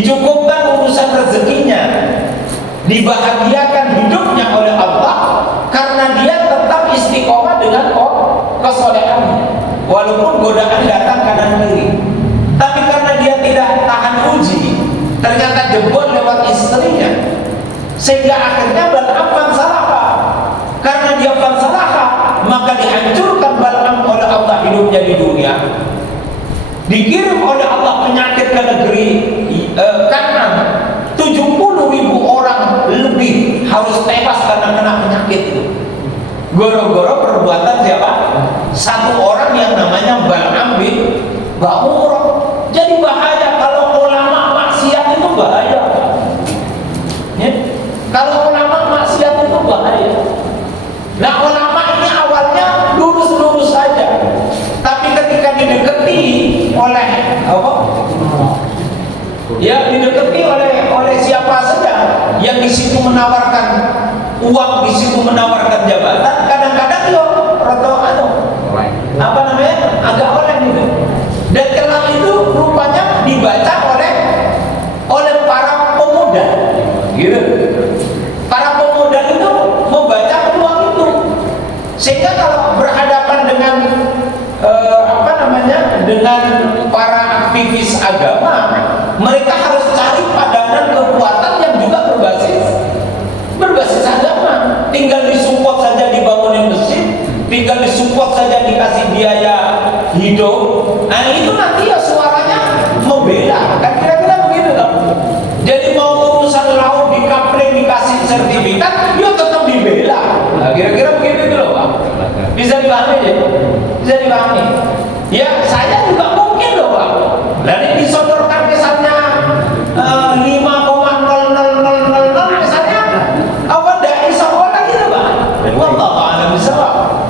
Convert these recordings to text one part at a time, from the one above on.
dicukupkan urusan rezekinya, dibahagiakan hidupnya oleh Allah karena dia tetap istiqomah dengan kesolehannya, walaupun godaan datang kanan kiri. Tapi karena dia tidak tahan uji, ternyata jebol lewat istrinya, sehingga akhirnya Bal'am fansalakha. Karena dia fansalakha, maka dihancurkan Bal'am oleh Allah hidupnya di dunia. Dikirim oleh Allah penyakit ke negeri Kan'an, 70.000 orang lebih harus tewas karena kena penyakit itu. Goro-goro perbuatan siapa? Satu orang yang namanya Bal'am bin Ba'urah. Jadi bahaya kalau ulama maksiat itu bahaya. Ya? Kalau ulama maksiat itu bahaya. Nah, ulama ini awalnya lurus-lurus saja, tapi ketika didekati oleh apa? Ya, didekati oleh siapa saja yang di situ menawarkan uang, di situ menawarkan jabatan, kadang-kadang yo apa namanya, agak oleh gitu. Dan kelam itu rupanya dibaca oleh para pemuda, gitu. Para pemuda itu membaca peluang itu, sehingga kalau berhadapan dengan dengan para aktivis agama, mereka harus cari padanan kekuatan yang juga berbasis agama. Tinggal disupport saja dibangunin masjid, tinggal disupport saja dikasih biaya hidup. Nah, itu nanti ya suaranya membela, kan kira-kira begitu kan? Jadi mau urusan laut dikapleng dikasih sertifikat, dia tetap dibela. Nah, kira-kira begitu loh, Pak. Bisa dipahami ya? Bisa dipahami. Ya, saya juga mungkin loh, Pak. Dan disodorkan kesannya 5,0000 kesannya apa dai sekolah gitu, Pak. Wallahu a'lam bishawab.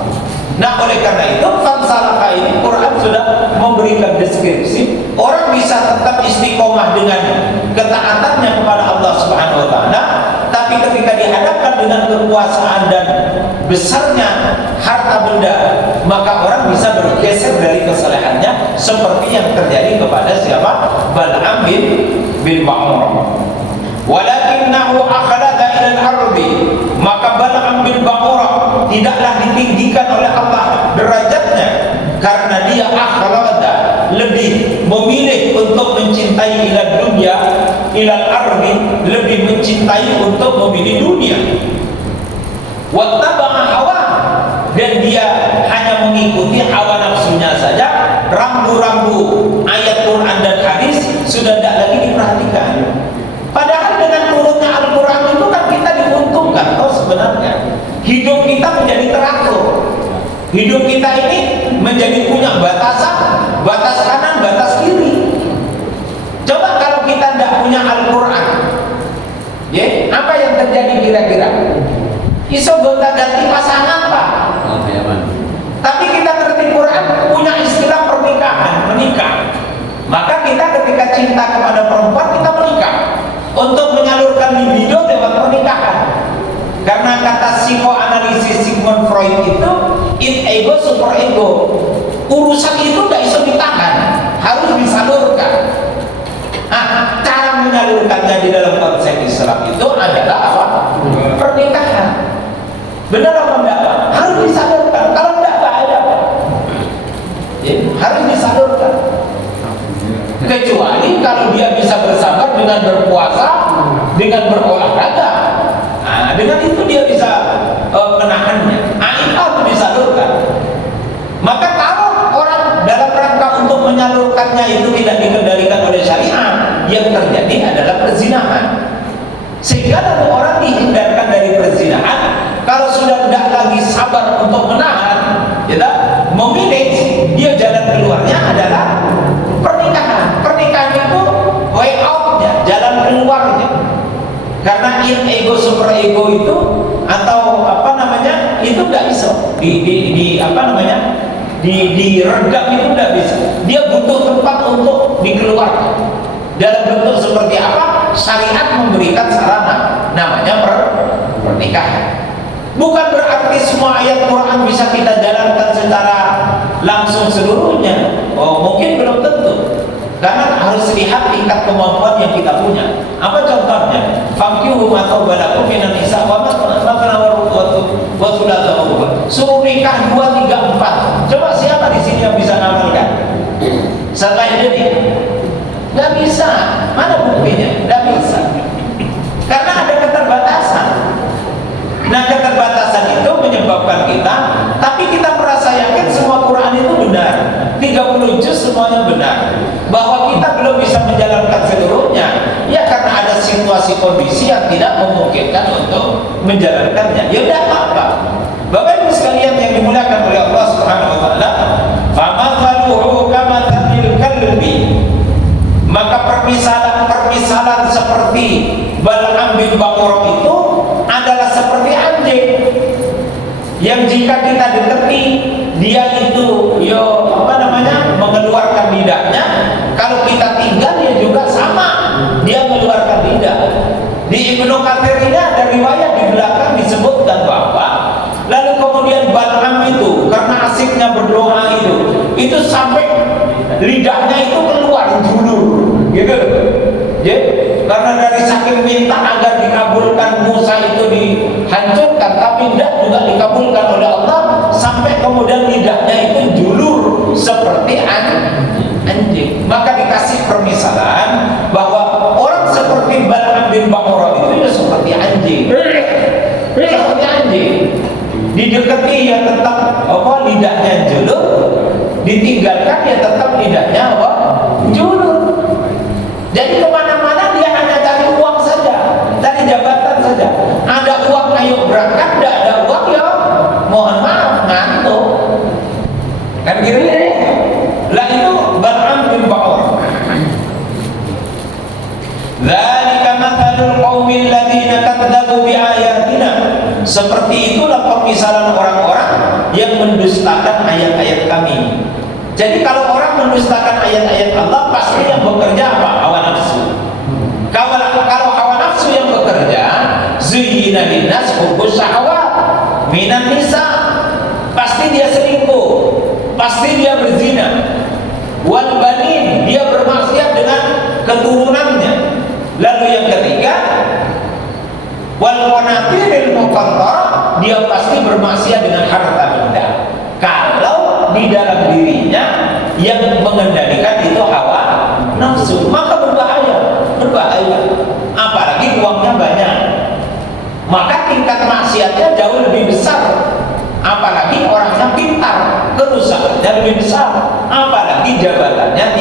Nah, oleh karena itu fansalakha ini Quran sudah memberikan deskripsi orang bisa tetap istiqomah dengan ketaatannya kepada Allah Subhanahu wa taala, tapi ketika dihadapkan dengan kekuasaan dan besarnya harta benda, maka orang bisa bergeser dari kesalehannya seperti yang terjadi kepada siapa? Bal'am bin Ba'urah. Walakinnahu akhlada ila al-ardi, maka Bal'am bin Ba'urah tidaklah ditinggikan oleh Allah derajatnya karena dia akhlada, lebih memilih untuk mencintai ila dunia, ila al-ardi, lebih mencintai untuk memilih dunia. Wattaba'a hawa, dan dia hanya mengikuti hawa nafsunya saja. Rambu-rambu ayat Quran dan hadis sudah tidak lagi diperhatikan. Padahal dengan turunnya Al-Quran itu kan kita diuntungkan. Oh, sebenarnya hidup kita menjadi teratur. Hidup kita ini menjadi punya batasan, batas kanan, batas kiri. Coba kalau kita tidak punya Al-Quran, ya, apa yang terjadi kira-kira? Iso gonta-ganti pasangan, Pak. Tapi kita ngerti Quran, punya istilah pernikahan, menikah. Maka kita ketika cinta kepada perempuan, kita menikah untuk menyalurkan libido lewat pernikahan. Karena kata psikoanalisis Sigmund Freud itu id ego super ego. Urusan itu tidak bisa ditahan, harus disalurkan. Nah, cara menyalurkannya di dalam konsep Islam itu adalah apa? Pernikahan. Benar apa enggak, Pak? Harus disalurkan. Kalau enggak, bahaya, Pak. Ya, harus disalurkan. Kecuali kalau dia bisa bersabar dengan berpuasa, dengan berolahraga. Nah, dengan itu dia bisa menahannya. Nah, itu harus disalurkan. Maka kalau orang dalam rangka untuk menyalurkannya itu tidak dikendalikan oleh syariat, yang terjadi adalah perzinahan. Sehingga lalu orang dihindarkan dari perzinahan. Kalau sudah tidak lagi sabar untuk menahan, ya, memilih, dia jalan keluarnya adalah pernikahan. Pernikahan itu way out-nya, jalan keluarnya. Karena ego super ego itu atau apa namanya itu tidak bisa diredam, itu tidak bisa. Dia butuh tempat untuk dikeluarkan. Dalam bentuk seperti apa? Syariat memberikan sarana, namanya pernikahan. Bukan berarti semua ayat Quran bisa kita jalankan secara langsung seluruhnya. Oh, mungkin belum tentu. Karena harus harus lihat tingkat kemampuan yang kita punya. Apa contohnya? Fankihu ma taba lakum minan nisa wa ma wa thulatha. Suruh nikah 2, 3, 4. Coba siapa di sini yang bisa ngamalkan? Setelah ini nggak bisa. Mana buktinya? Nggak bisa. Karena ada keterbatasan. Nah, keterbatasan itu menyebabkan kita, tapi kita merasa yakin semua Quran itu benar, 30 juz semuanya benar, bahwa kita belum bisa menjalankan seluruhnya, ya karena ada situasi kondisi yang tidak memungkinkan untuk menjalankannya. Ya udah apa-apa. Bapak Ibu sekalian yang dimuliakan oleh Allah Subhanahu wa taala, famathaluhu kamathalil kalbi, maka permisalan seperti Bal'am bin Baqarah itu adalah seperti anjing yang jika kita deketi dia itu mengeluarkan lidahnya, kalau kita tinggal dia juga sama, dia mengeluarkan lidah. Di Ibnu Katsir ini ada riwayat di belakang disebutkan bahwa lalu kemudian Bal'am itu karena asiknya berdoa itu sampai lidahnya itu keluar julur gitu. Ya, karena dari saking minta agar dikabulkan Musa itu dihancurkan, tapi tidak juga dikabulkan oleh Allah, sampai kemudian lidahnya itu julur seperti anjing. Maka dikasih permisalan bahwa orang seperti Bal'am bin Baqarah itu seperti anjing. Seperti anjing. Didekati ya tetap lidahnya julur, ditinggalkan ya tetap lidahnya julur. Jadi kemana-mana dia hanya cari uang saja, cari jabatan saja. Ada uang ayo berangkat, tidak ada uang ya mohon maaf ngantuk. Kan gitu ya. Lah itu Bal'am bin Baqarah. Dzalika mathalul qaumil ladzina kadzdzabu bi ayatina. Seperti itulah permisalan orang-orang yang mendustakan ayat-ayat kami. Jadi kalau orang mendustakan ayat-ayat Allah, pasti yang bekerja apa? Hawa nafsu. Kalau hawa nafsu yang bekerja, zuyyina linnas hubbus syahawat minan nisa, pasti dia selingkuh, pasti dia berzina. Wal banin, dia bermaksiat dengan keturunannya. Lalu yang ketiga, wal qanatiril muqantarah, dia pasti bermaksiat dengan harta benda. Kalau di dalam dirinya yang mengendalikan itu hawa nafsu, maka berbahaya. Apalagi uangnya banyak, maka tingkat maksiatnya jauh lebih besar. Apalagi orangnya pintar, kerusakannya lebih besar. Apalagi jabatannya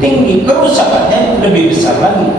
tinggi, kerusakannya lebih besar lagi.